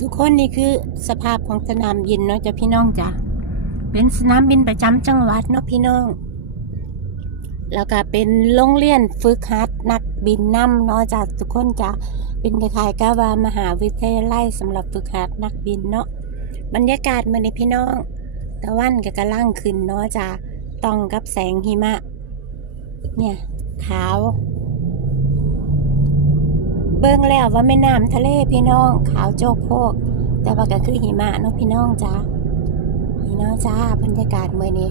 ทุกคนนี่คือสภาพของสนามบินเนาะจ้ะพี่น้องจ้ะเป็นสนามบินประจำจังหวัดเนาะพี่น้องแล้วก็เป็นโรงเรียนฝึกหัดนักบินนำเนาะจ้ะทุกคนจ้ะเป็นคล้ายๆกับว่ามหาวิทยาลัยสำหรับฝึกหัดนักบินเนาะบรรยากาศมื้อนี้พี่น้องตะวันก็กำลังขึ้นเนาะจ้ะต้องกับแสงหิมะเนี่ยขาวเบิ่งแล้วว่าแม่น้ำทะเลพี่น้องขาวโจกโพกแต่ว่าก็คือหิมะเนาะพี่น้องจ้านี่เนาะจ้าบรรยากาศมื้อนี้